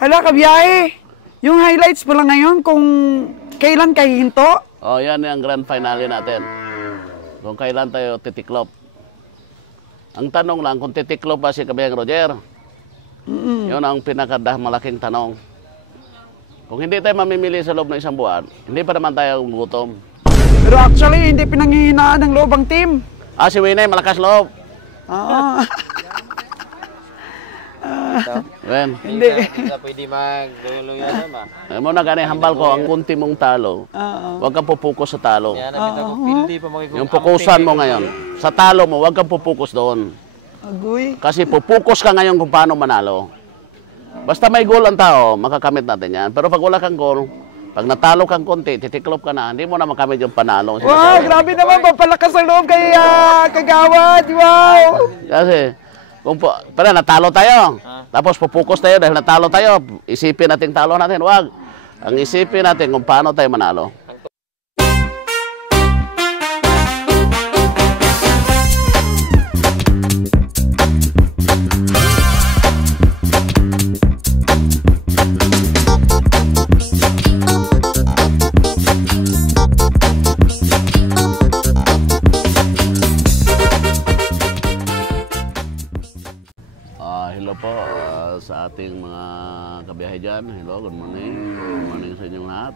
Hala, kabiyahe. Yung highlights pala ngayon kung kailan kayo hinto? Oh, yan yung grand finale natin. Kung kailan tayo titiklop. Ang tanong lang, kung titiklop ba si Kabiyaheng Roger? Yun ang malaking tanong. Kung hindi tayo mamimili sa loob ng isang buwan, hindi pa naman tayo gutom. Pero actually, hindi pinanghihinaan ng loob ang team. Ah, si Winay, malakas loob. Oo. Wen. Hindi. Pwede mag-luya ma. Mo na gani hambal ko ang kunti mong talo. Huwag kang pupukus sa talo. Yung pukusan mo ngayon. Sa talo mo, huwag kang pupukus doon. Agoy. Kasi pupukus ka ngayon kung paano manalo. Basta may goal ang tao, makakamit natin yan. Pero pag wala kang goal, pag natalo kang konti, titiklop ka na, hindi mo na makamit yung panalo. Wow, grabe naman, papalakas ang loob kay Kagawad. Wow! Kasi, pero natalo tayo. Tapos pupukus tayo dahil natalo tayo. Isipin natin talo natin. Wag. Ang isipin natin kung paano tayo manalo. Hello po sa ating mga kabiyahe dyan. Hello, good morning. Good morning sa inyong lahat.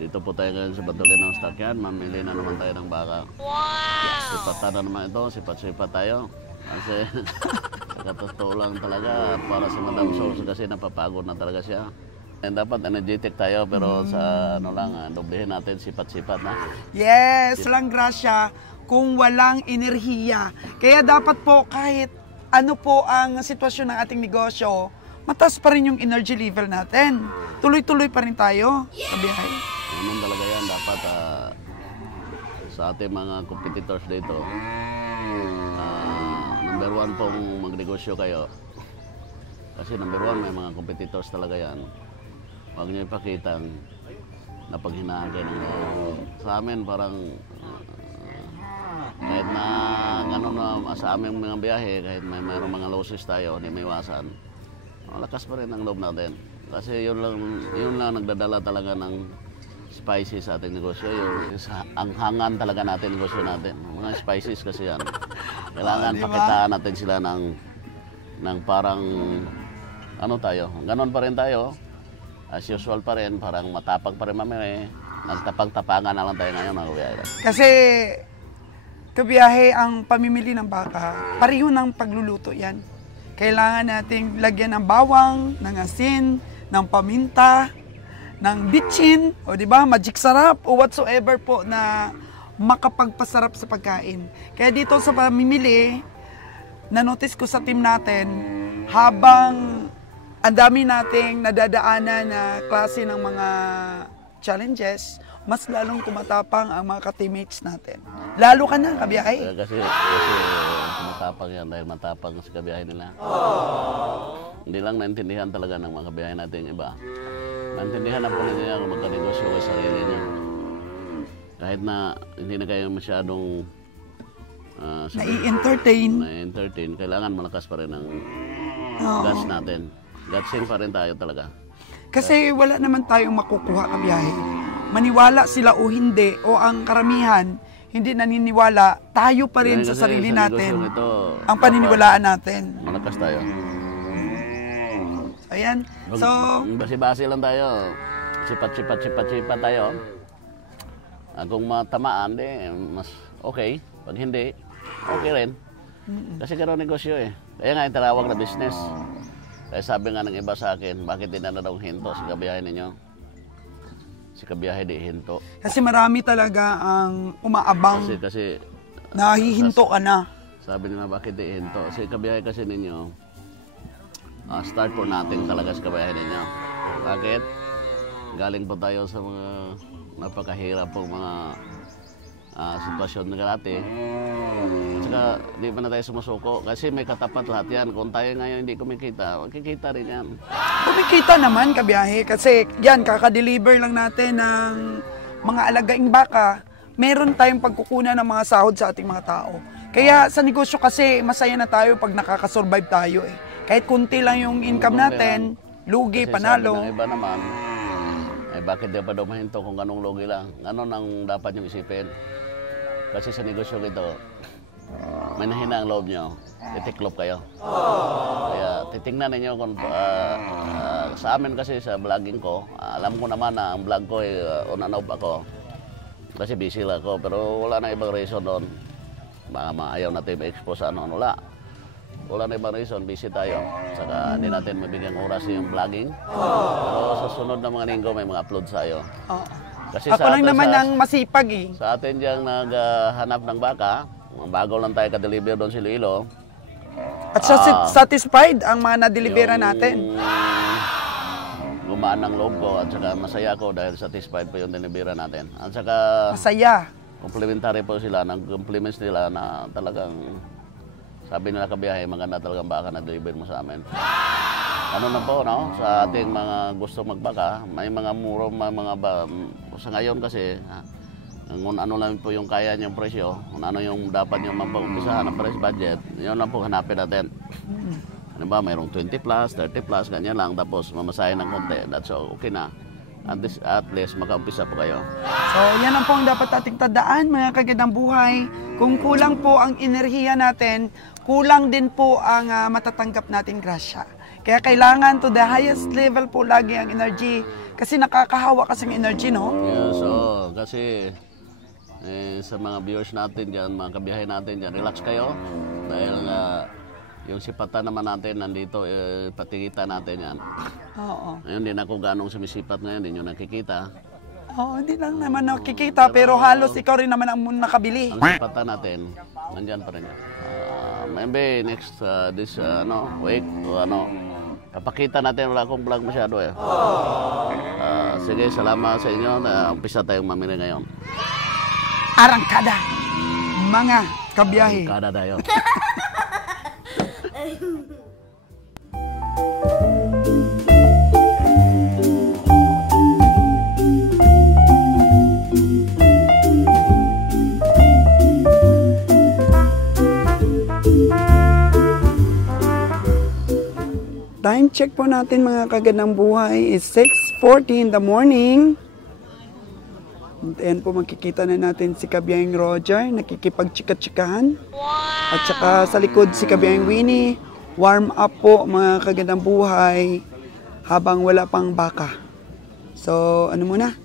Dito po tayo ngayon sa Batulin ng Stakyan. Mamili na naman tayo ng baka. Wow! Sipatan na naman ito. Sipat-sipat tayo. Kasi sa totoo lang talaga para si Madam Source kasi napapagod na talaga siya. And dapat energetic tayo pero sa ano lang, doblehin natin sipat-sipat na. Yes, lang grasya kung walang enerhiya. Kaya dapat po kahit ano po ang sitwasyon ng ating negosyo, mataas pa rin yung energy level natin. Tuloy-tuloy pa rin tayo sa biyahe. Ganun talaga yan. Dapat sa ating mga competitors dito, number one pong magnegosyo kayo. Kasi number one, may mga competitors talaga yan. Huwag nyo ipakitang napaghinaan kayo ng sa amin parang kahit na gano'n na sa aming mga biyahe, kahit mayroong mga losses tayo, hindi may iwasan, malakas pa rin ang loob natin. Kasi yun lang nagdadala talaga ng spices sa ating negosyo. Ang hangan talaga natin negosyo natin. Mga spices kasi yan. Kailangan pakitaan natin sila ng parang ano tayo. Ganon pa rin tayo. As usual pa rin, parang matapang pa rin mamaya. Nagtapang-tapangan na lang tayo ngayon mga biyahe. Kasi kabiyahe ang pamimili ng baka, pareho ng pagluluto yan. Kailangan nating lagyan ng bawang, ng asin, ng paminta, ng bitchin, o di ba, magic sarap, o whatsoever po na makapagpasarap sa pagkain. Kaya dito sa pamimili, na-notice ko sa team natin, habang ang dami nating nadadaanan na klase ng mga challenges, mas lalong tumatapang ang mga ka-teammates natin. Lalo ka na, kabiyahe. Kasi tumatapang yan dahil matapang sa kabiyahe nila. Hindi lang naintindihan talaga ng mga kabiyahe natin yung iba. Naintindihan na po nila kung magkanegosyo kayo sa sarili niya. Kahit na hindi na kayo masyadong nai-entertain, kailangan malakas pa rin ang guts natin. Gutsin pa rin tayo talaga. Kasi wala naman tayong makukuha kabiyahe. Maniwala sila o hindi, o ang karamihan, hindi naniniwala, tayo pa rin sa sarili natin. Ang paniniwalaan natin. Malakas tayo. Ayan. So, basi-basi lang tayo. Sipat tayo. Kung matamaan, mas okay. Pag hindi, okay rin. Kasi gano'n negosyo eh. Kaya nga tinawag na business. Kaya sabi nga ng iba sa akin, bakit hindi na daw hinto sa kabiyahe ninyo? Si kabiyahe di hinto. Kasi marami talaga ang umaabang. Kasi nahihinto ka na. Sabi nila bakit di hinto? Si kabiyahe kasi ninyo, start po natin talaga sa kabiyahe ninyo. Bakit? Galing po tayo sa mga napakahirap pong mga sitwasyon na dati. Saka di pa na tayo sumusuko kasi may katapat lahat yan. Kung tayo ngayon hindi kumikita, makikita rin yan. Kumikita naman kabiyahe kasi yan, kakadeliver lang natin ng mga alagaing baka. Meron tayong pagkukunan ng mga sahod sa ating mga tao. Kaya sa negosyo kasi masaya na tayo pag nakakasurvive tayo eh. Kahit kunti lang yung income natin, lugi, Kasi panalo. sabi ng iba naman, bakit di pa daw mahinto kung anong lugi lang? Ano nang dapat nyo isipin? Kasi sa negosyo ito, may nahina ang loob nyo, titiklop kayo. Kaya titingnan ninyo kung sa amin kasi sa vlogging ko, alam ko naman na ang vlog ko on and off ako. Kasi busy lang ako, pero wala na ibang reason doon. Baka ayaw natin ma-expose sa ano, wala na ibang reason, busy tayo. Saka hindi natin mabigyan oras yung vlogging. Pero sa sunod na mga linggo, may mga upload tayo. Kasi Ako lang naman ang masipag eh. sa atin diyang naghanap ng baka, bago lang tayo ka-deliver doon sa Iloilo. At satisfied ang mga na-delivera natin. Gumaan ang loob ko at saka masaya ko dahil satisfied po yung delivera natin. At saka Masaya. complimentary po sila ng compliments nila na talagang sabi nila kabiyahe, maganda talagang baka na deliver mo sa amin. Ano na po, no? Sa ating mga gusto magbaka, may mga muro, sa ngayon kasi, kung ano lang po yung kaya niyong presyo, kung ano yung dapat niyong mapag-umpisahan ng price budget, yun lang po hanapin natin. Ano ba, mayroong 20 plus, 30 plus, ganyan lang, tapos mamasahin ng konti, that's okay na. At least makaumpisa po kayo. So, yan ang po ang dapat ating tandaan, mga kagandang buhay. Kung kulang po ang enerhiya natin, kulang din po ang matatanggap nating grasya. Kaya kailangan to the highest level po lagi ang energy. Kasi nakakahawa kasing energy, no? Yeah, so, kasi sa mga viewers natin dyan, mga kabiyahe natin dyan, relax kayo. Dahil yung sipatan naman natin nandito, patigita natin yan. Oo. Ngayon, din ako ganong sumisipat ngayon, hindi nyo nakikita. Oo, hindi lang naman nakikita, pero halos ikaw rin naman ang nakabili. Ang sipatan natin, nandyan pa rin yan. Maybe next week, kapakita natin, wala akong vlog masyado eh. Sige, salamat sa inyo. Umpisa tayong mamili ngayon. Arangkada, mga kabiyahe. Kada tayo. Time check po natin mga kagandang buhay is 6:40 in the morning. Ayan po makikita na natin si Kabiyahing Roger, nakikipagtsika-tsikahan. At saka sa likod si Kabiyahing Winnie, warm up po mga kagandang buhay habang wala pang baka. So ano muna,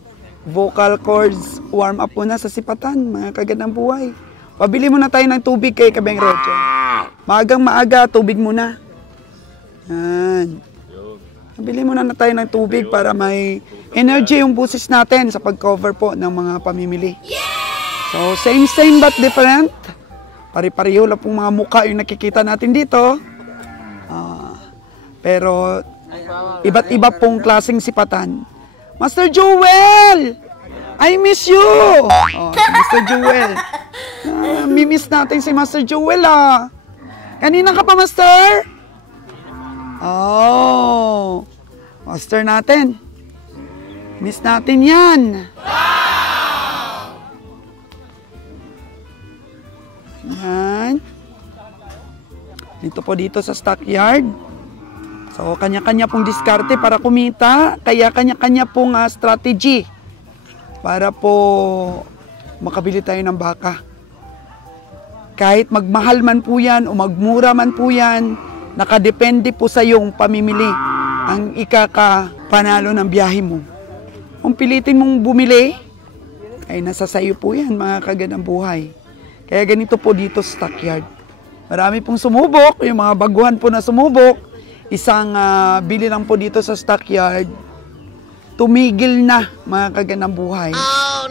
vocal cords warm up muna sa sipatan mga kagandang buhay. Pabili muna tayo ng tubig kay Kabiyahing Roger. Maagang maaga, tubig muna. Yan. Bili muna na tayo ng tubig para may energy yung busis natin sa pag-cover po ng mga pamimili. So, same but different. Pari-pariho lang pong mga mukha yung nakikita natin dito. Pero, iba't iba pong klaseng sipatan. Master Joel! I miss you! Oh, Master Joel. Mimiss natin si Master Joel Kanina ka pa, Master? Oh, Master natin. Miss natin yan. Yan. Dito po dito sa stockyard. So, kanya-kanya pong diskarte para kumita. Kaya kanya-kanya pong strategy para po makabili tayo ng baka. Kahit magmahal man po yan o magmura man po yan, nakadepende po sa iyong pamimili ang ikakapanalo ng biyahe mo. Kung pilitin mong bumili, ay nasa sayo po yan mga kagandang buhay. Kaya ganito po dito sa stockyard. Marami pong sumubok, yung mga baguhan po na sumubok, isang bili lang po dito sa stockyard, tumigil na mga kagandang buhay.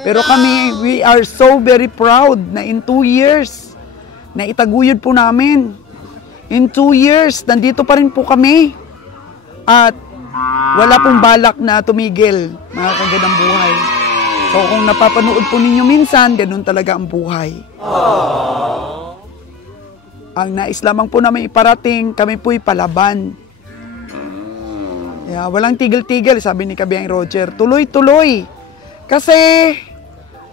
Pero kami, we are so very proud na in 2 years, na itaguyod po namin. In 2 years, nandito pa rin po kami. At wala pong balak na tumigil, mga kagandang buhay. So kung napapanood po ninyo minsan, ganun talaga ang buhay. Ang nais lamang po namin iparating, kami po'y palaban. Walang tigil-tigil, sabi ni Kabiyahing Roger. Tuloy-tuloy. Kasi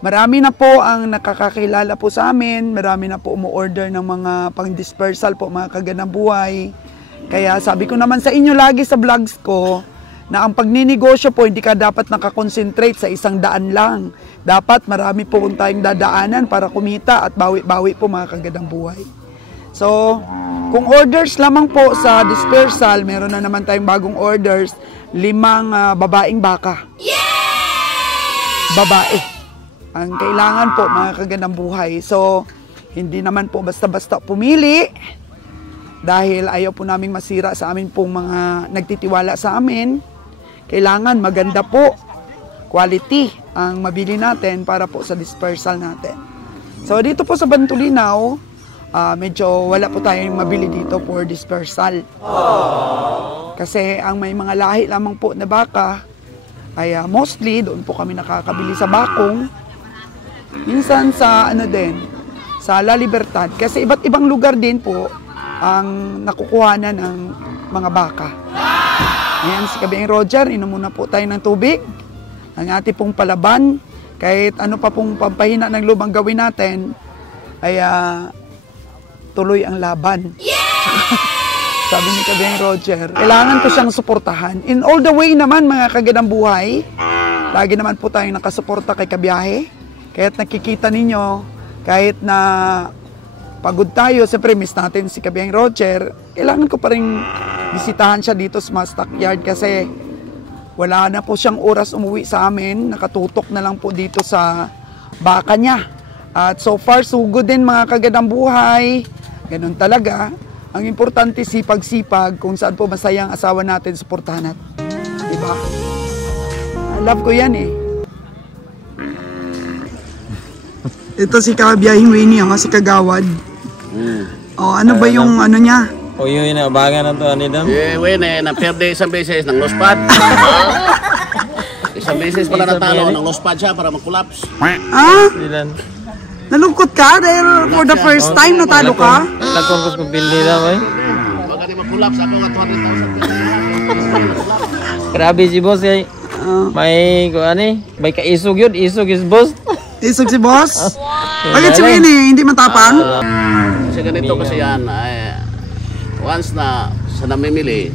marami na po ang nakakakilala po sa amin, marami na po umu-order ng mga pang-dispersal po, mga kagandang buhay. Kaya sabi ko naman sa inyo lagi sa vlogs ko, na ang pagninegosyo po, hindi ka dapat nakakonsentrate sa isang daan lang. Dapat marami po tayong dadaanan para kumita at bawi-bawi po mga kagandang buhay. So, kung orders lamang po sa dispersal, meron na naman tayong bagong orders, 5 babaeng baka. Babae. Ang kailangan po mga kagandang buhay. So, hindi naman po basta-basta pumili dahil ayaw po naming masira sa amin pong mga nagtitiwala sa amin. Kailangan maganda po, quality ang mabili natin para po sa dispersal natin. So dito po sa Bantulinaw, medyo wala po tayong mabili dito for dispersal. Kasi ang may mga lahi lamang po na baka, ay mostly doon po kami nakakabili sa Bakong. Minsan sa sa La Libertad. Kasi iba't ibang lugar din po ang nakukuhanan ng mga baka. Ayan, si Kabiyahing Roger, inom muna po tayo ng tubig. Ang ating pong palaban, kahit ano pa pong pampahina ng loob ang gawin natin, ay tuloy ang laban. Sabi ni Kabiyahing Roger, kailangan ko siyang suportahan. In all the way naman, mga kagandang buhay, lagi naman po tayong nakasuporta kay Kabiyahe. Kahit nakikita ninyo, kahit na pagod tayo, siyempre miss natin si Kabiyahing Roger, kailangan ko pa rin bisitahan siya dito sa stockyard kasi wala na po siyang oras umuwi sa amin. Nakatutok na lang po dito sa baka niya. At so far, so good din mga kagandang buhay. Ganun talaga. Ang importante, sipag-sipag. Kung saan po masayang asawa natin, suportahan natin. Diba? Love ko yan eh. Ito si Kabiyahing Winnie, ang si Kagawad. O, ano ba yung ano niya? O yun, inabagan na to, Anidam. Wene, na-perde isang beses ng lost pad. Isang beses pala natalo ng lost pad siya para mag-collapse. Ilan? Nalungkot ka dahil for the first time natalo ka? Nagkonkos kong bildi lang, eh. Baga di mag-collapse, ako nga 200,000. Grabe si boss, eh. May, may kaisog yun. Isog is boss. Isog si boss? Bakit si Winnie? Hindi matapang? Kasi ganito kasi yan, once na sa namimili,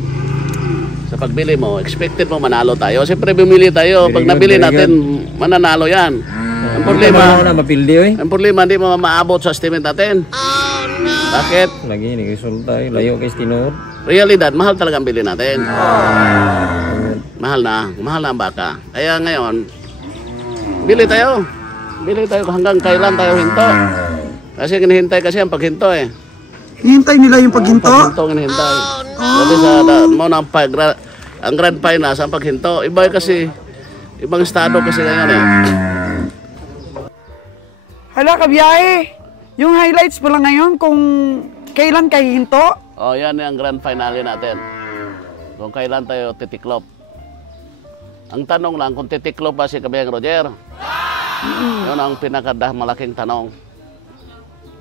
sa pagbili mo, expected mo manalo tayo. Siyempre bumili tayo, pag nabili natin, mananalo yan. Ang problema, hindi mo maabot sa estimate natin. Bakit? Lagi, nag-resulta, layo kay tinuod. Realidad, mahal talaga ang bili natin. Mahal na ang baka. Kaya ngayon, bili tayo hanggang kailan tayo hinto. Kasi hinihintay kasi ang paghinto eh. Hihintay nila yung paghinto? Paghinto hinihintay. Sabi sa ang grand finals ang paghinto. Iba kasi, ibang estado kasi ngayon eh. Hala, Kabiyahe, yung highlights mo lang ngayon kung kailan kayo hinto? Oh, yan yung grand finale natin. Kung kailan tayo titiklop. Ang tanong lang kung titiklop ba si Kabiyahing Roger. Yun ang malaking tanong.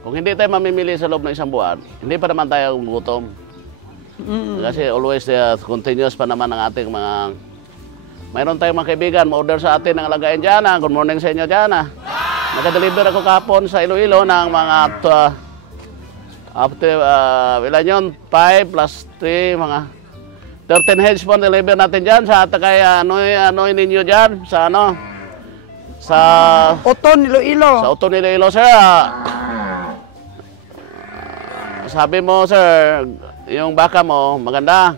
Kung hindi tayo mamimili sa loob ng isang buwan, hindi pa naman tayo gutom. Kasi always continuous pa naman ang ating mga... Mayroon tayong mga kaibigan, ma-order sa atin ng alagain dyan. Good morning sa inyo dyan. Nakadeliver ako kahapon sa Iloilo ng mga... ilan yun? 5 plus 3, mga 13 heads po deliver natin dyan sa kaya ano ninyo dyan sa sa Oton, Iloilo. Sa Oton, Iloilo, sir. Sabi mo, sir, yung baka mo maganda.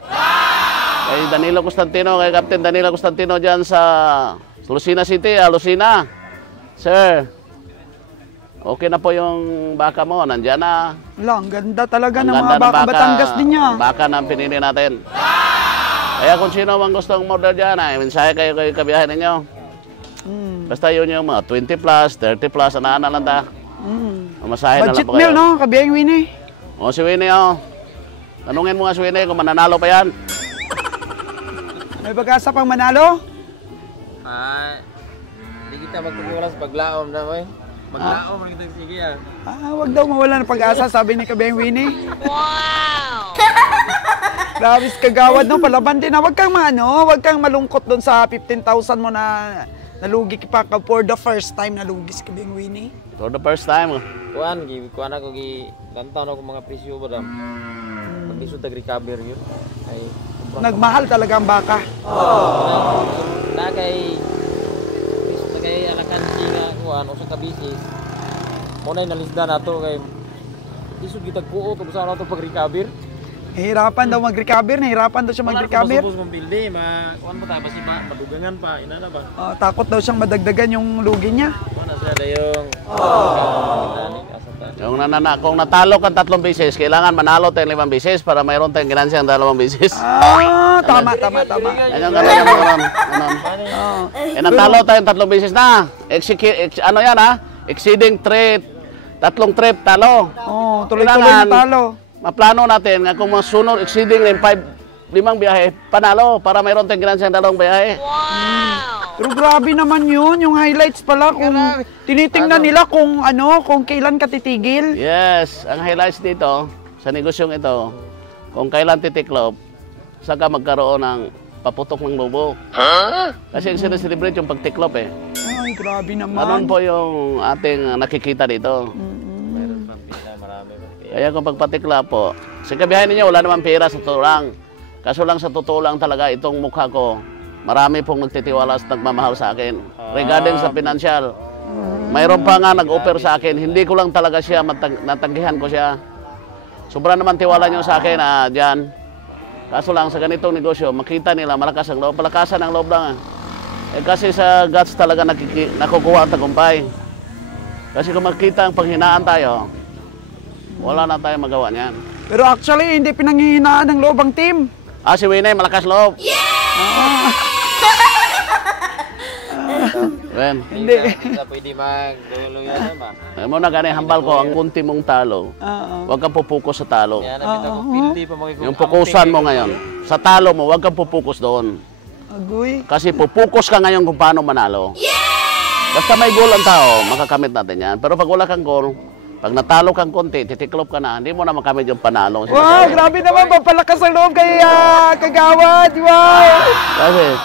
Kay Danilo Constantino, kay Captain Danilo Constantino dyan sa Lucena City, Lucena. Sir, okay na po yung baka mo, nandyan na. Ang ganda talaga ng mga baka Batangas din niya. Baka na pinili natin. Kaya kung sino mang gustong order dyan, mensahe kayo kay Kabiyahe ninyo. Basta yun yung mga 20 plus, 30 plus, ana lang ta. Masahe na lang budget po kayo. meal, no? Kabiyahing Winnie. O si Winnie, tanungin mo nga si Winnie kung mananalo pa yan. May pag-asa pang manalo? Hindi kita magkukulang sa paglaom na, boy. Maglaom, kita sige yan. Wag daw mawala ng pag-asa, sabi ni Kabiyahing Winnie. Wow! Grabe kagawad, no? Palaban din na. Wag kang malungkot doon sa 15,000 mo na nalugi pa ka for the first time nalugi si Kabiyahing Winnie. For the first time. Kuan ako gantaw na ko mga presyo ba dam. Lisod tag-recover yun. Ay, Nagmahal talaga ang baka. na kay anakan nga kuan usa ka bisis. Mo na nalisda nato kay lisod gitag kuot ug sa nato pag-recover. Nahihirapan daw mag-recover, nahihirapan daw siya mag-recover. Subos mong bildi, kuan mo ta basi madugangan pa ina na ba. Takot daw siyang madagdagan yung lugi niya. Ano siya dayong Yung kung natalo kang 3 beses, kailangan manalo tayong 5 beses para mayroon tayong ginansya ang 2 beses. Tama. Ayun ang ganun. Natalo tayong 3 beses na. Ano yan ha? Exceeding 3 trip, talo. Tuloy-tuloy na talo. Maplano natin nga kung masunod exceeding ng 5 biyahe, panalo para mayroon tayong ginansya ang 2 biyahe. Pero grabe naman yun, yung highlights pala kung tinitingnan nila kung kailan ka titigil. Yes, ang highlights dito sa negosyong ito, kung kailan titiklop, saka magkaroon ng paputok ng lobo. Kasi yung sineselebrate yung pagtiklop eh. Ay, grabe naman. Ganun po yung ating nakikita dito. Kaya kung pagpatikla po, sa kabiyahin ninyo, wala naman pera sa totoo lang. Kaso lang sa totoo lang talaga, itong mukha ko, marami pong nagtitiwala at nagmamahal sa akin. Regarding sa financial, mayroon pa nga nag-offer sa akin, hindi ko lang talaga siya, natanggihan ko siya. Sobra naman tiwala nyo sa akin dyan. Kaso lang sa ganitong negosyo, makita nila malakas ang loob, palakasan ang loob lang. Kasi sa guts talaga nakukuha ang tagumpay. Kasi kung makita ang panghinaan tayo, wala na tayong magawa niyan. Pero actually, hindi pinanghihinaan ng loob ang team. Si Winnie, malakas loob. Ben. Hindi. Pwede magdulo yan ba? Mo na gani hambal ko ang kunti mong talo. Huwag kang pupukus sa talo. Yung pukusan mo ngayon. Sa talo mo, huwag kang pupukus doon. Agoy. Kasi pupukus ka ngayon kung paano manalo. Basta may goal ang tao, makakamit natin yan. Pero pag wala kang goal, pag natalo kang konti, titiklop ka na, hindi mo na makamit yung panalo. Wow, grabe naman, papalakas ang loob kay Kagawad. Wow! Kasi,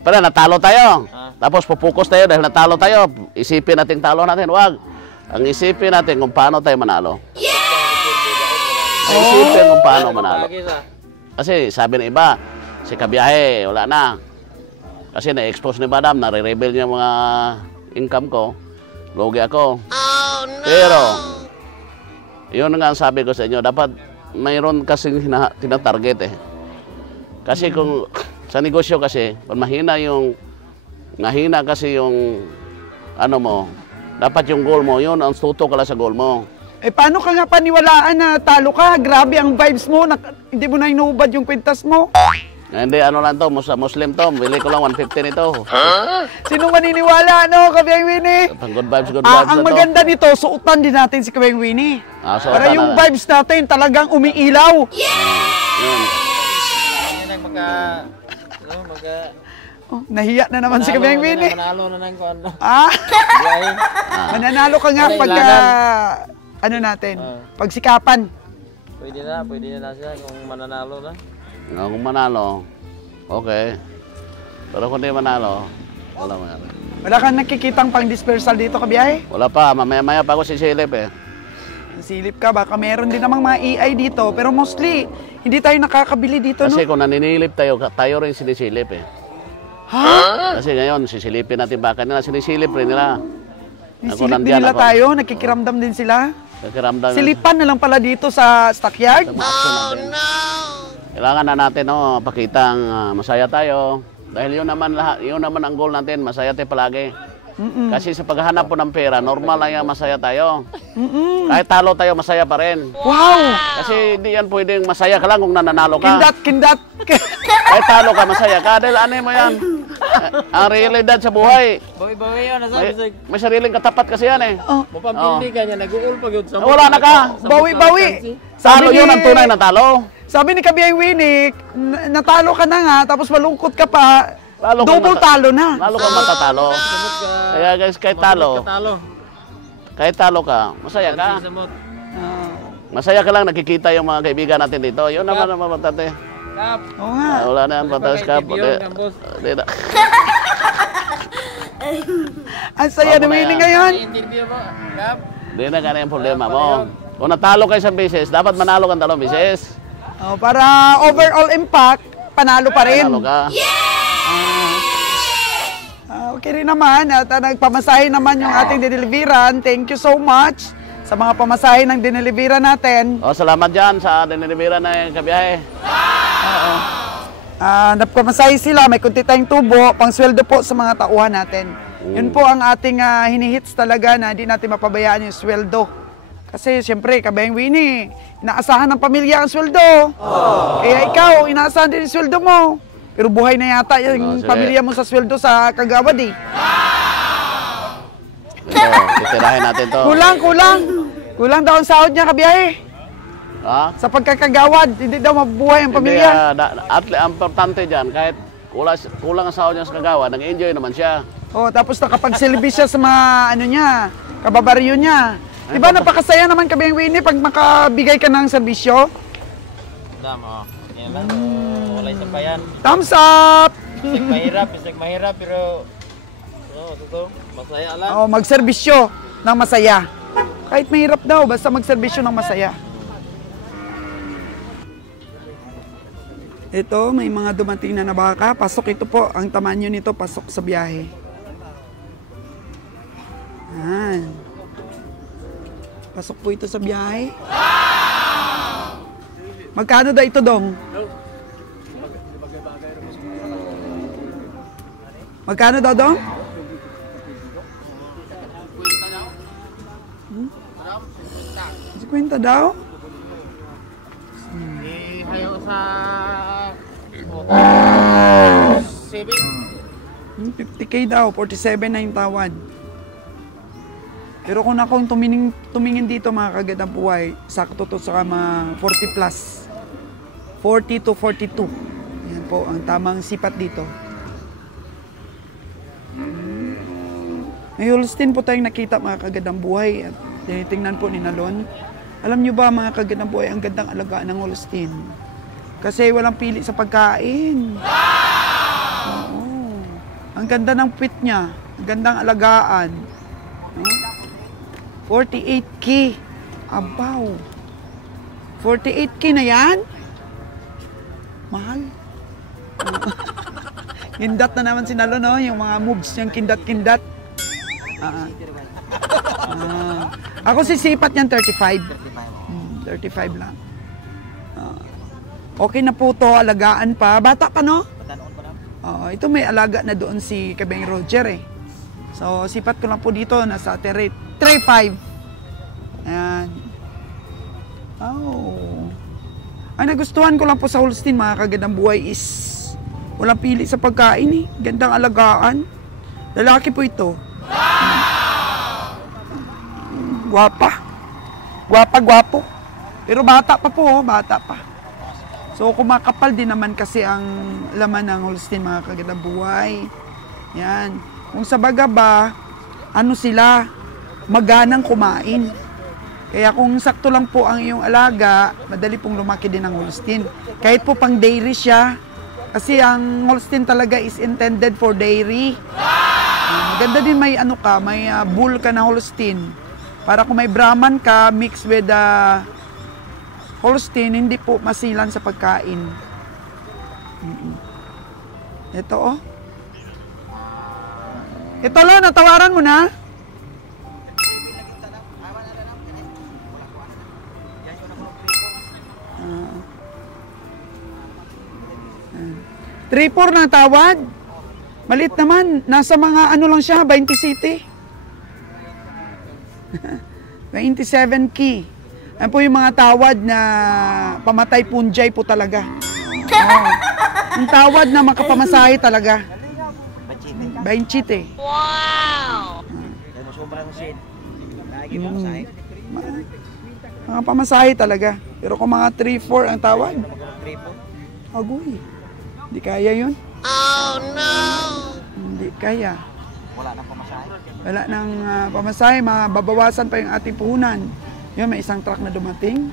pala natalo tayo, tapos pupukus tayo dahil natalo tayo, isipin natin talo natin, wag. Ang isipin natin kung paano tayo manalo. Isipin kung paano manalo. Kasi sabi ng iba, si kabiyahe, wala na. Kasi na-expose ni Madam, nare-rebel niya mga income ko, lugi ako. Pero, yun nga ang sabi ko sa inyo, dapat mayroon kasing tinatarget eh. Kasi kung sa negosyo kasi, kung mahina kasi yung ano mo, dapat yung goal mo, yun ang tutok ka lang sa goal mo. Paano ka nga paniwalaan na talo ka? Grabe ang vibes mo, hindi mo na inubad yung kwintas mo. Hindi, ano lang to, Muslim to, bili ko lang 150 nito. Sino maniniwala, Kabiyang Winnie? Good vibes na ang maganda nito, suotan din natin si Kabiyang Winnie. Para yung vibes natin talagang umiilaw. Yun. Nahiya na naman si Kabiyang Winnie. Manalo na nang kuan. Mananalo ka nga pagka, pagsikapan. Pwede na siya kung mananalo na. Kung manalo, okay. Pero kung di manalo, wala mo yan. Wala kang nakikitang pang-dispersal dito, Kabiyahe? Wala pa, mamaya pa ako sisilip eh. Silip ka, baka meron din namang mga AI dito. Pero mostly, hindi tayo nakakabili dito, Kasi kung naninilip tayo rin sinisilip eh. Ha? Kasi ngayon, sisilipin natin baka nila, sinisilip rin nila. Silip din nila tayo, nakikiramdam din sila. Nakikiramdam. Silipan na lang pala dito sa stockyard. Kailangan na natin pakitang masaya tayo. Dahil yun naman ang goal natin, masaya tayo palagi. Kasi sa paghahanap po ng pera, normal lang yan masaya tayo. Kahit talo tayo, masaya pa rin. Wow! Kasi hindi yan pwedeng masaya ka lang kung nananalo ka. Kindat! Kahit talo ka, masaya ka. Dahil ano mo yan? Ang realidad sa buhay. Bawi-bawi yun. May sariling katapat kasi yan eh. Mapapili ka niya, nag-uul pag yun. Wala na ka. Bawi-bawi. Talo yun ang tunay na talo. Sabi ni Kabiyang Winnie, natalo ka na nga, tapos malungkot ka pa, double talo na. Lalo ka matatalo. Kaya guys, kahit talo ka, masaya ka. Masaya ka lang, nakikita yung mga kaibigan natin dito. Yun naman ang mamatate. Oo nga. Wala na yan, patas ka. Ang saya ni Winnie ngayon. Hindi na ganyan yung problema mo. Kung natalo ka isang beses, dapat manalo kang 2 beses. Oh, para overall impact, panalo pa rin. Panalo ka. Okay rin naman at nagpamasahe naman yung ating dineliveran. Thank you so much sa mga pamasahe ng dineliveran natin. Salamat dyan sa dineliveran na kabiyahe. Nagpamasahe sila, may kunti tayong tubo, pang sweldo po sa mga tauhan natin. Yun po ang ating hinihits talaga na hindi natin mapabayaan yung sweldo. Kasi siyempre, Kabayang Winnie, inaasahan ng pamilya ang sweldo. Kaya ikaw, inaasahan din yung sweldo mo. Pero buhay na yata yung pamilya mo sa sweldo sa Kagawad eh. Ito, titirahin natin to. Kulang. Kulang daw ang sahod niya, kabiyahe. Ha? Sa pagkakagawad, hindi daw mabuhay ang pamilya. At ang importante dyan, kahit kulang ang sahod niya sa kagawad, nag-enjoy naman siya. Tapos nakapagsilbi siya sa mga kababaryo niya. Diba napakasaya naman Kabayang Winnie pag makabigay ka ng serbisyo? Tama. Yan lang. Wala isang bayan. Thumbs up! Isang mahirap, pero masaya lang. Magserbisyo ng masaya. Kahit mahirap daw, basta magserbisyo ng masaya. Ito, may mga dumating na baka. Pasok ito po. Ang tamanyo nito, pasok sa biyahe. Pasok po ito sa biyahe. Magkano daw ito, Dong? Magkano daw, Dong? Kwenta daw? Hayo sa 50K daw, 47 na yung tawad. Pero kung akong tumingin dito mga kagandang buhay, sakto to sa mga 40 plus. 40 to 42. Yan po ang tamang sipat dito. May Holstein po tayong nakita mga kagandang buhay at tinitingnan po ni Nalon. Alam nyo ba mga kagandang buhay, ang gandang alagaan ng Holstein. Kasi walang pili sa pagkain. Ang ganda ng puwit niya, ang gandang alagaan. 48K. Abaw. 48K na yan? Mahal. Kindat na naman si Nalo, no? Yung mga moves niyang kindat-kindat. Ako sisipat niyan 35. 35 lang. Okay na po to, alagaan pa. Bata pa, no? Ito may alaga na doon si Kabayang Roger eh. So, sipat ko lang po dito, nasa 3.5. Ayan. Ang nagustuhan ko lang po sa Holstein, mga kagandang buhay, is walang pili sa pagkain eh. Gandang alagaan. Lalaki po ito. Gwapa. Gwapa-gwapo. Pero bata pa po, bata pa. So, kumakapal din naman kasi ang laman ng Holstein, mga kagandang buhay. Yan. Kung sa baga ba, sila, maganang kumain. Kaya kung sakto lang po ang iyong alaga, madali pong lumaki din ang Holstein. Kahit po pang dairy siya, kasi ang Holstein talaga is intended for dairy. Maganda din may may bull ka na Holstein. Para kung may Brahman ka, mix with Holstein, hindi po masilan sa pagkain. Ito Ito lo, natawaran mo na? $3.4 na tawad. Malit naman. Nasa mga lang siya, 20 city. 27K. Yan po yung mga tawad na pamatay punjay po talaga. Yung tawad na makapamasahe talaga. 20 eh. Wow! Mga pamasahe talaga. Pero kung mga 3-4 ang tawad, agoy. Hindi kaya yun. Oh no! Hindi kaya. Wala nang pamasahe. Wala nang pamasahe. Mababawasan pa yung ating puhunan. Yun, may isang truck na dumating.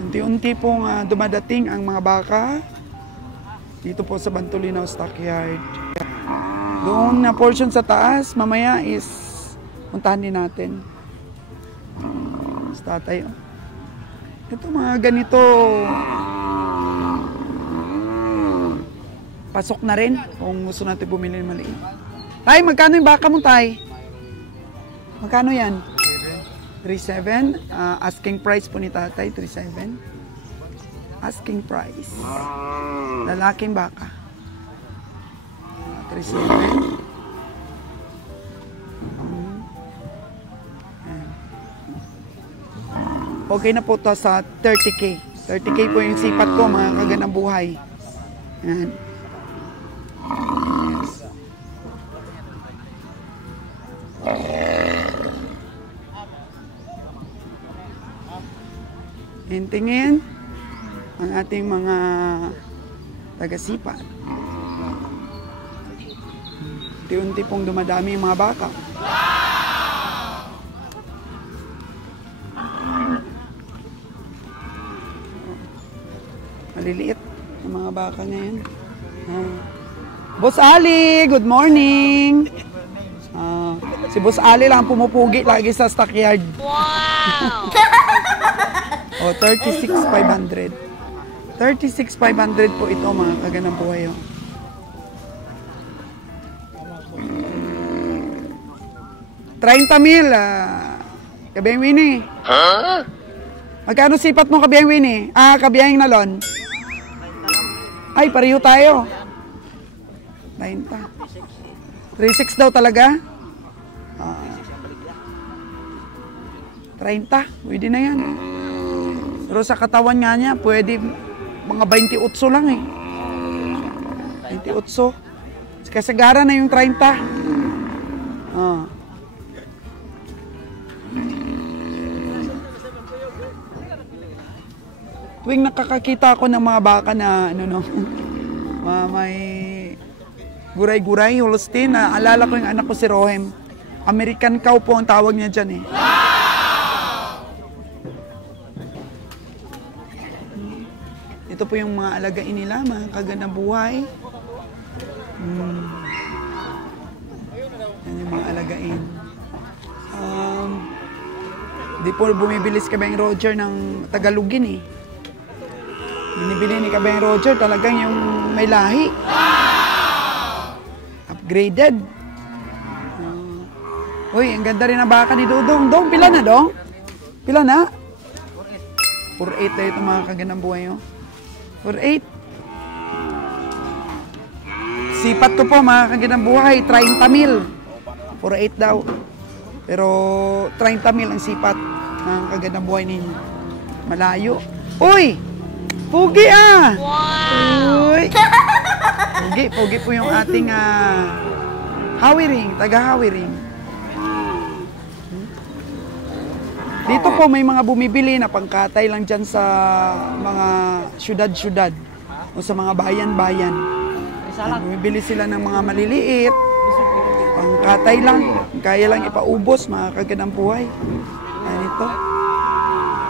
Unti-unti pong dumadating ang mga baka dito po sa Bantolinaw Stockyard. Doon na portion sa taas, mamaya is Puntahan din natin. Sa tatay. Ito mga ganito. Pasok na rin kung gusto natin bumili ng maliit. Tay, magkano yung baka mo, Tay? Magkano yan? 3.7. Asking price po ni tatay, 3.7. Asking price. Lalaking baka. 3.7. Okay na po to sa 30K. 30K po yung sipat ko, mga kaganang buhay. Yan. Hintingin ang ating mga taga-sipat. Unti-unti pong dumadami yung mga baka. Maliliit ang mga baka ngayon. Boss Ali, good morning! Si Boss Ali lang pumupugi lagi sa stockyard. Wow! O, 36,500. 36,500 po ito mga kaganang buhay. Oh. $30,000. Kabiyang Winnie. Huh? Magkano sipat mo, Kabiyang Winnie? Kabiyang Nalon. Ay, pareho tayo. 90. 36 daw talaga? 30. Pwede na yan. Pero sa katawan nga niya, pwede mga 28 lang eh. 28. Kasagara na yung 30. Tuwing nakakakita ako ng mga baka na may guray-guray, Holstein, naalala ko yung anak ko si Rohem. American cow po ang tawag niya dyan eh. Ito po yung mga alagain nila, mga kagandang buhay. Yan yung mga alagain. Di po bumibili si Kabeng Roger ng Tagalogin eh. Binibili ni Kabeng Roger talagang yung may lahi. Upgraded. Uy, ang ganda rin ang baka ni Dodong. Dong, pila na, Dong? Pila na? 4.8 na ito mga kagandang buhay. 4.8. Sipat ko po mga kagandang buhay. 30,000. 4.8 daw. Pero 30,000 ang sipat ng kagandang buhay ninyo. Malayo. Uy! Pugi ah! Wow! Uy! Pugi po yung ating hawiring, taga-hawiring. Dito po may mga bumibili na pangkatay lang dyan sa mga syudad-syudad o sa mga bayan-bayan. Bumibili sila ng mga maliliit, pangkatay lang, kaya lang ipaubos, mga kagandang buhay. Ayan ito.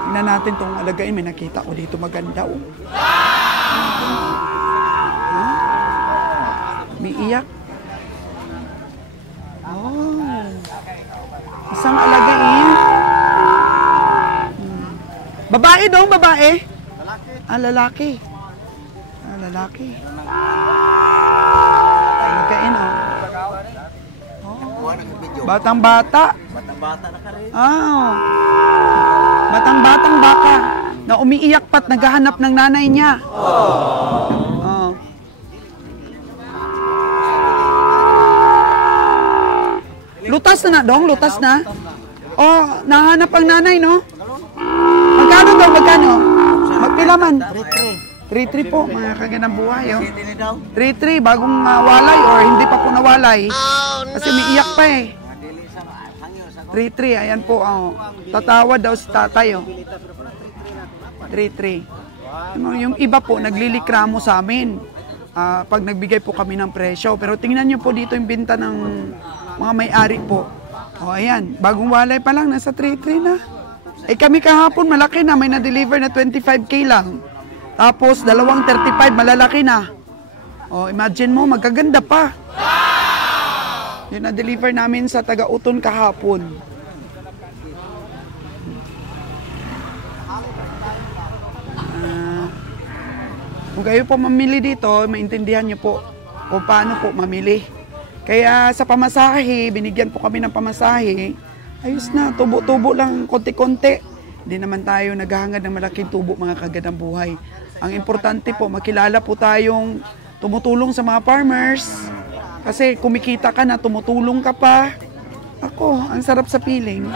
Tingnan natin itong alagain. May nakita ko dito maganda. May iyak. Isang alagain. Babae dong, babae? Lalaki. Lalaki. Alagain Batang-bata. Batang-bata na ka rin. Batang-batang baka na umiiyak pat naghahanap ng nanay niya. Lutas na Dong? Lutas na? Nahanap ang nanay, no? Magkano daw? Magkano? Magpilaman? 3-3 po, mga kagandang buhay. 3-3, bagong walay or hindi pa po nawalay. Kasi umiiyak pa eh. 3-3, ayan po. Tatawa daw si tatay. 3-3. Yung iba po, naglilikramo sa amin. Pag nagbigay po kami ng presyo. Pero tingnan nyo po dito yung binta ng mga may-ari po. Ayan, bagong walay pa lang, nasa 3-3 na. Kami kahapon, malaki na. May na-deliver na 25K lang. Tapos, dalawang 35, malalaki na. Imagine mo, magkaganda pa. Yung na-deliver namin sa taga-Uton kahapon. Kung kayo po mamili dito, maintindihan nyo po kung paano po mamili. Kaya sa pamasahe, binigyan po kami ng pamasahe. Ayos na, tubo-tubo lang, konti-konti. Hindi naman tayo naghahangad ng malaking tubo, mga kagandang buhay. Ang importante po, makilala po tayong tumutulong sa mga farmers. Kasi kumikita ka na, tumutulong ka pa. Ako, ang sarap sa piling.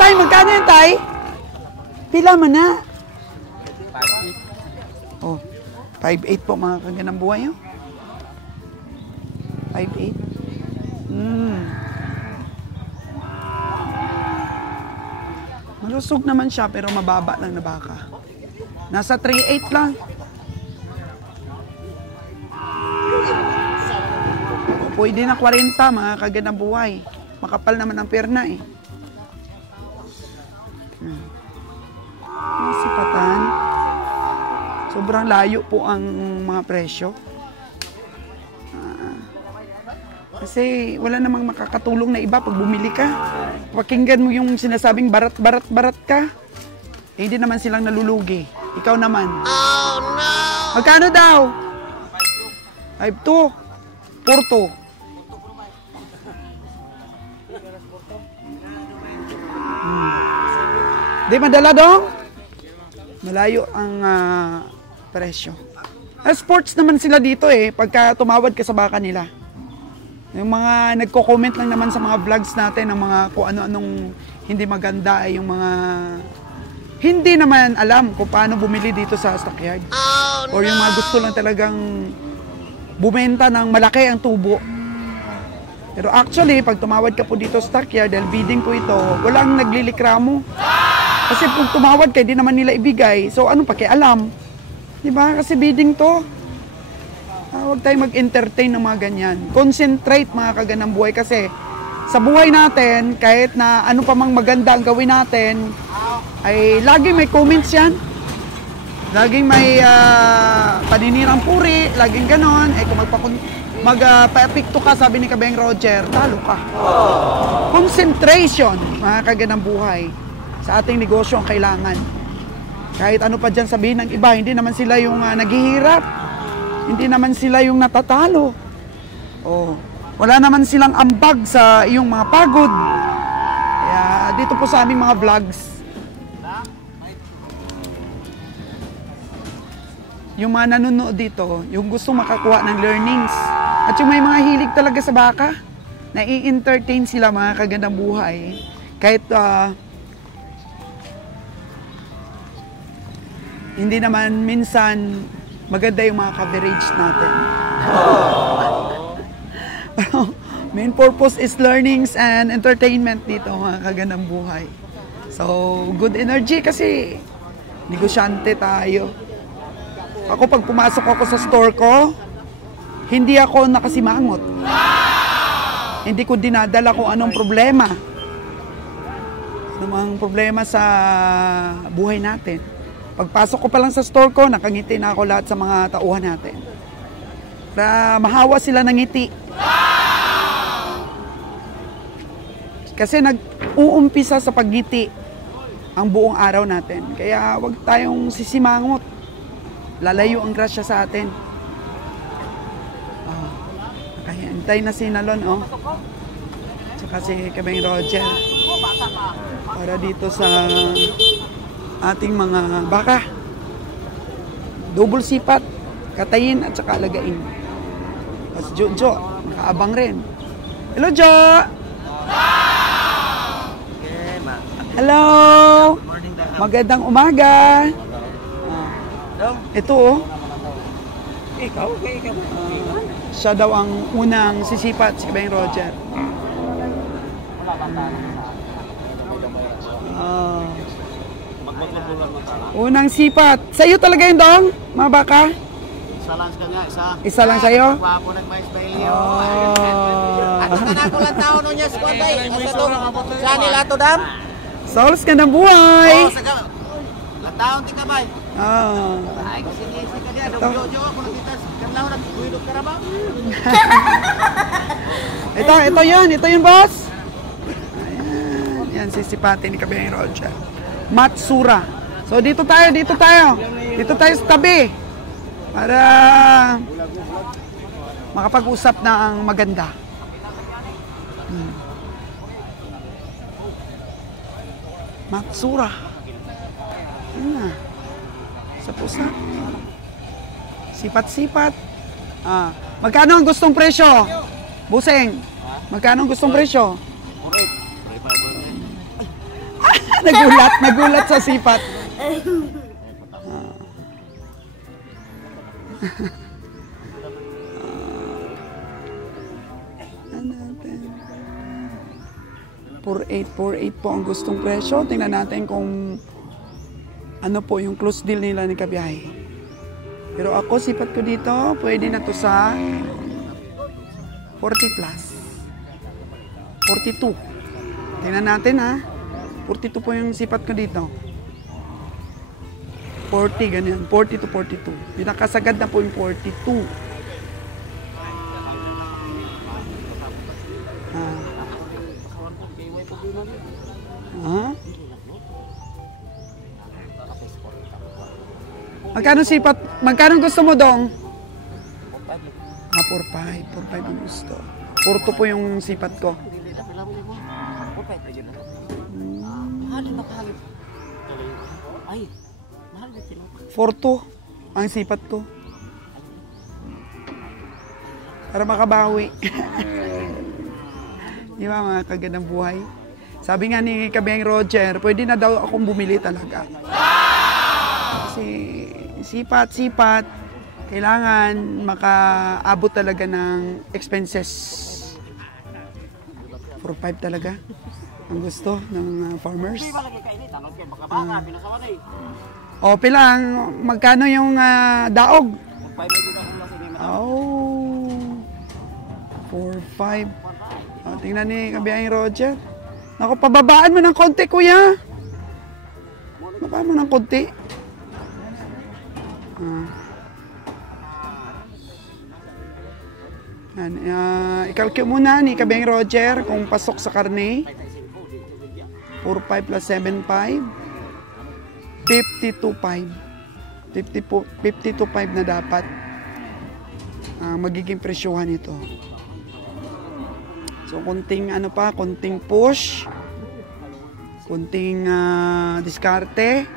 Tay, magkano yan, Tay? Pila man na. Oh, 5'8 po mga kagandang buhay. Oh. 5'8. Malusog naman siya pero mababa lang na baka. Nasa 3'8 lang. Pwede na 40 mga kagandang buhay. Makapal naman ang perna eh. Sipatan. Sobrang layo po ang mga presyo. Kasi wala namang makakatulong na iba pag bumili ka. Pakinggan mo yung sinasabing barat ka. Eh, hindi naman silang nalulugi. Ikaw naman. Oh, no! Magkano daw? 5'2". Porto. Di madala dong? Malayo ang presyo. Sports naman sila dito eh, pagka tumawad ka sa baka nila. Yung mga nagko-comment lang naman sa mga vlogs natin ng mga kung ano-anong hindi maganda ay yung mga hindi naman alam kung paano bumili dito sa stockyard. Oh, no! Or yung mga gusto lang talagang bumenta ng malaki ang tubo. Pero actually, pag tumawad ka po dito sa stockyard, dahil bidding po ito, walang naglilikramo. Kasi kung tumawad ka, hindi naman nila ibigay. So, ano pakialam? Diba? Kasi bidding to. Huwag tayong mag-entertain ng mga ganyan. Concentrate mga kagandang buhay kasi sa buhay natin, kahit na ano pa mang maganda ang gawin natin, ay laging may comments yan. Laging may paninirang puri, laging ganon. Eh kung magpa-epekto ka, sabi ni Kabeng Roger, talo ka. Concentration, mga kagandang buhay. Sa ating negosyo ang kailangan. Kahit ano pa dyan sabihin ng iba, hindi naman sila yung naghihirap. Hindi naman sila yung natatalo. Oh, wala naman silang ambag sa iyong mga pagod. Kaya dito po sa aming mga vlogs, yung mga nanonood dito, yung gusto makakuha ng learnings. At yung may mga hilig talaga sa baka, nai-entertain sila mga kagandang buhay. Kahit hindi naman minsan maganda yung mga coverage natin. Pero main purpose is learnings and entertainment dito mga kagandang buhay. So, good energy kasi negosyante tayo. Ako pag pumasok ako sa store ko, hindi ako nakasimangot. Hindi ko dinadala kung anong problema. Anong problema sa buhay natin. Pagpasok ko pa lang sa store ko, nakangiti na ako lahat sa mga tauhan natin. Para mahawa sila ng ngiti. Kasi nag-uumpisa sa paggiti ang buong araw natin. Kaya wag tayong sisimangot. Lalayo ang grasya sa atin. Nakahintay na si Nalon, oh. Tsaka si Kabeng Roger. Para dito sa ating mga baka. Double sipat, katayin at saka alagain. Tapos Jo, makaabang rin. Hello, Jo! Hello! Magandang umaga! Ito, oh. Ikaw. Siya daw ang unang sisipat, si Kabeng Roger. Unang sipat. Sa'yo talaga yun, Dong? Mga baka? Isa lang sa kanya, isa. Isa lang sa'yo? Wapo nag-mais bailyo. Ano ka na kulang tao nun niya sa kuwantay? Sa nila to, Dam? Saulos ka ng buhay! Sa taon ti kamay. Ay, kasi niya ka niya. Jojo ako nakita. Kanlaw na guilog ka ba? Ito yun, boss. Ayan, yan sisipatin ni Kabeng Roger. Matsura. So dito tayo. Dito tayo sa tabi. Para makapag-usap na ang maganda. Matsura. Ayan na. Sa pusa. Sipat-sipat. Magkano ang gustong presyo? Buseng. Magkano ang gustong presyo? Nagulat sa sipat. $4,848 po ang gustong presyo. Tingnan natin kung ano po yung close deal nila ni Kabiyahe. Pero ako, sipat ko dito, pwede na to sa 40 plus. 42. Tingnan natin ha. 42 po yung sipat ko dito. 40, ganyan. 40 to 42. Pinakasagad na po yung 42. Magkano sipat? Magkano gusto mo dong? 4-5. 4-5 ang gusto. 4-2 po yung sipat ko. 4-2 ang sipat ko. Para makabawi. Di ba mga kagandang buhay? Sabi nga ni Kabeng Roger, pwede na daw akong bumili talaga. Kasi sipat, kailangan makaabot talaga ng expenses. 4-5 talaga ang gusto ng farmers. Pilang, magkano yung daog? 4-5. Tingnan ni Kabeng Roger. Naku, pababaan mo ng konti, kuya. Pababaan mo ng konti. Ikalkyo muna ni Kabeng Roger kung pasok sa karne. 4-5 plus 7-5. 52-5. 52-5 na dapat magiging presyuhan ito. So konting konting push, konting diskarte.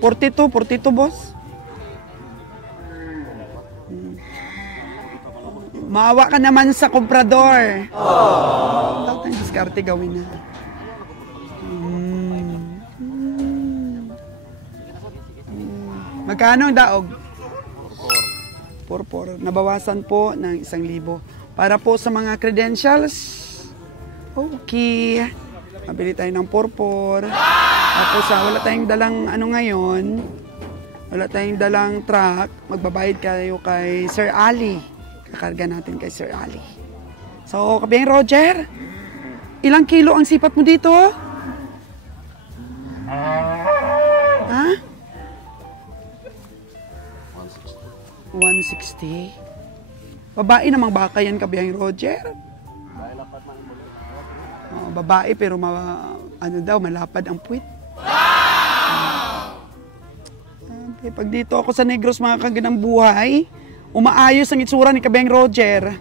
42 boss. Maawa ka naman sa komprador. Dapat ang diskarte gawin na. Magkano ang daog? 4-4. Nabawasan po ng 1,000. Para po sa mga credentials, okay. Mabili tayo ng 4-4. Tapos wala tayong dalang ngayon. Wala tayong dalang truck. Magbabayad kayo kay Sir Ali. Kakarga natin kay Sir Ali. So, Kabeng Roger, ilang kilo ang sipat mo dito? Ha? 160. Babae namang baka yan, Kabeng Roger. Babae pero malapad ang puwit. Pag dito ako sa Negros, mga kagandang buhay, umaayos ang itsura ni Kabeng Roger.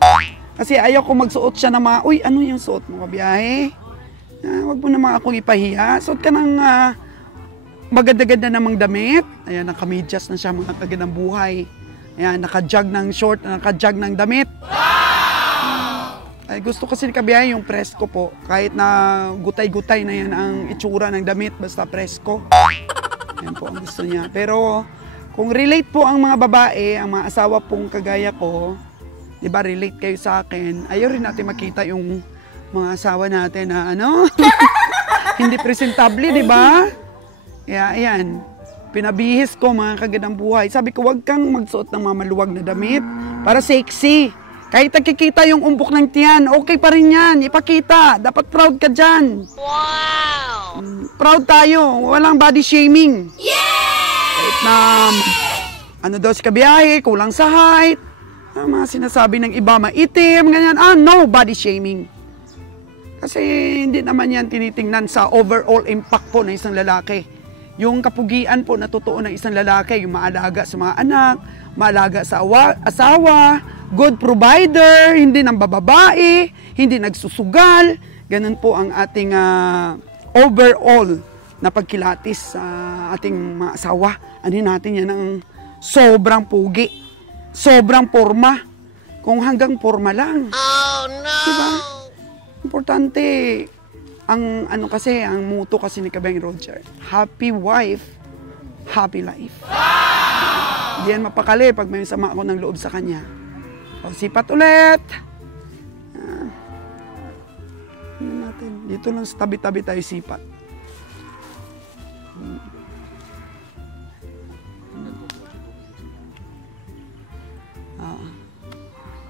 Kasi ayaw ko magsuot siya ng mga, uy, ano yung suot mo, kabiyahe? Wag mo naman akong ipahiya. Suot ka ng maganda-ganda namang damit. Ayan, nakamidyas na siya, mga kagandang buhay. Ayan, naka-jug ng short, naka-jug ng damit. Ay, gusto kasi ni Kabiyahe yung presko po. Kahit na gutay-gutay na yan ang itsura ng damit, basta presko. Yan po ang gusto niya. Pero kung relate po ang mga babae, ang mga asawa pong kagaya ko, di ba relate kayo sa akin, ayaw rin natin makita yung mga asawa natin na hindi presentable, di ba? Kaya ayan, pinabihis ko mga kagandang buhay. Sabi ko, wag kang magsuot ng mga maluwag na damit para sexy. Kahit nakikita yung umbok ng tiyan, okay pa rin yan. Ipakita. Dapat proud ka dyan. Wow! Proud tayo. Walang body shaming. Kahit na, ano daw si kabiyahe, kulang sa height. Mga sinasabi ng iba, maitim, ganyan. No body shaming. Kasi hindi naman yan tinitingnan sa overall impact po ng isang lalaki. Yung kapugian po na totoo ng isang lalaki, yung maalaga sa mga anak, maalaga sa asawa, good provider, hindi nang bababae, hindi nagsusugal. Ganun po ang ating overall na pagkilatis sa ating mga asawa. Ano natin yan ng sobrang pugi, sobrang forma. Kung hanggang forma lang. Oh no! Diba? Importante, ang ano kasi, ang motto kasi ni Kabeng Roger, happy wife, happy life. Hindi yan mapakali pag may sama ako ng loob sa kanya. O, sipat ulit. Ano natin? Dito lang sa tabi-tabi tayo sipat.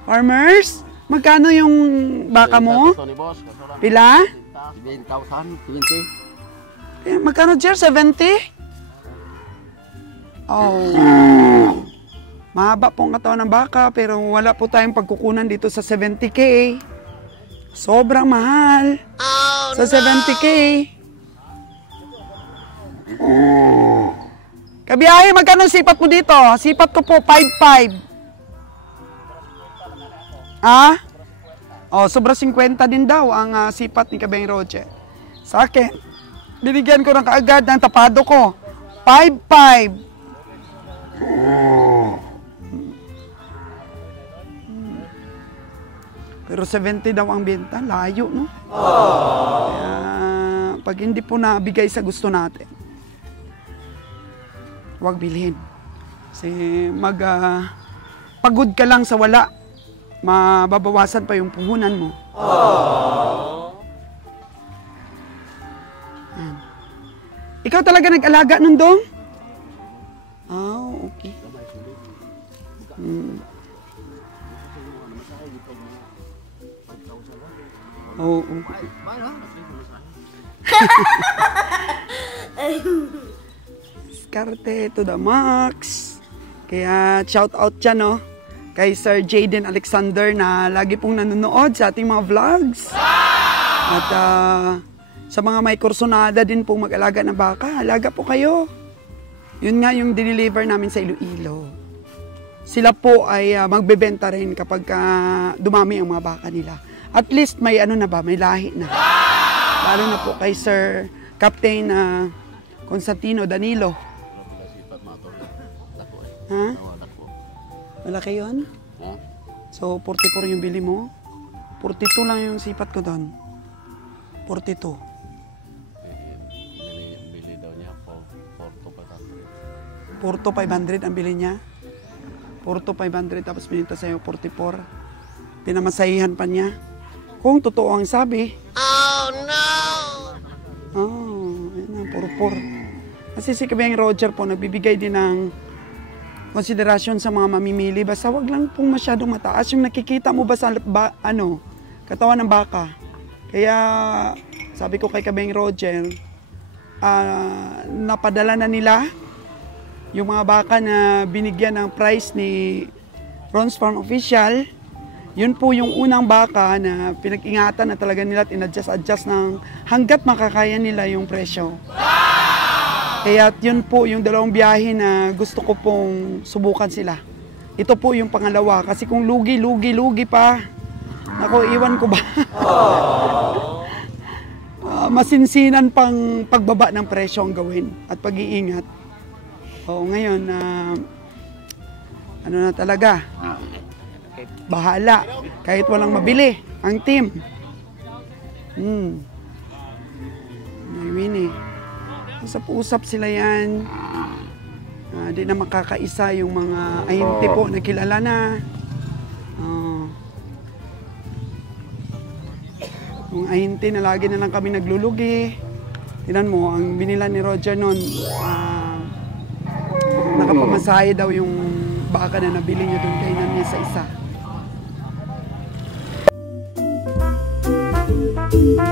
Farmers, magkano yung baka mo? Ito ni boss. Pila? 7,000, 20. Eh, magkano, Jer? 70? Oh. Mahaba pong katawan ng baka, pero wala po tayong pagkukunan dito sa 70K. Sobrang mahal. Sa 70K. Kabiyahe, magkano sipat mo dito? Sipat ko po, 5,500. Oh, sobra 50 din daw ang sipat ni Kabeng Roger. Sa akin, binigyan ko ng kaagad ng tapado ko. 5,500. Pero 70 daw ang benta. Layo, no? Kaya, pag hindi po nabigay sa gusto natin, huwag bilhin. Kasi pagod ka lang sa wala. Mababawasan pa yung puhunan mo. Ikaw talaga nag-alaga nun, Dong? Okay. Oo. Diskarte to the max. Kaya shout out dyan, no? Kay Sir Jaden Alexander na lagi pong nanonood sa ating mga vlogs. At sa mga may kursunada din pong mag-alaga ng baka, alaga po kayo. Yun nga yung dineliver namin sa Iloilo. Sila po ay magbebenta rin kapag dumami ang mga baka nila. At least may may lahi na. Lalo na po kay Sir Captain Constantino Danilo. Ha? Malaki yun? Ha? So, 44 yung bili mo? 42 lang yung sipat ko doon. 42. Bili daw niya po 4,500. 4,500 ang bili niya. 4,500 tapos binita sa'yo 44. Pinamasahihan pa niya. Kung totoo ang sabi. Oh no! Yun ang 44. Kasi si Kabeng Roger po nagbibigay din ng konsiderasyon sa mga mamimili. Basta wag lang pong masyadong mataas. Yung nakikita mo ba sa katawan ng baka. Kaya sabi ko kay Kabeng Roger, napadala na nila yung mga baka na binigyan ng price ni Bronze Farm Official. Yun po yung unang baka na pinag-ingatan na talaga nila at in-adjust ng hanggat makakaya nila yung presyo. Kaya yun po yung dalawang biyahe na gusto ko pong subukan sila. Ito po yung pangalawa kasi kung lugi pa, ako iwan ko ba? Masinsinan pang pagbaba ng presyo ang gawin at pag-iingat. Ngayon, ano na talaga, bahala. Kahit walang mabili, ang team. May win eh. Usap-usap sila yan. Di na makakaisa yung mga ahente po na kilala na. Yung ahente na lagi na lang kami naglulugi. Tingnan mo, ang binila ni Roger noon, nakapamasahe daw yung baka na nabili niya doon kay niya sa isa. Bye!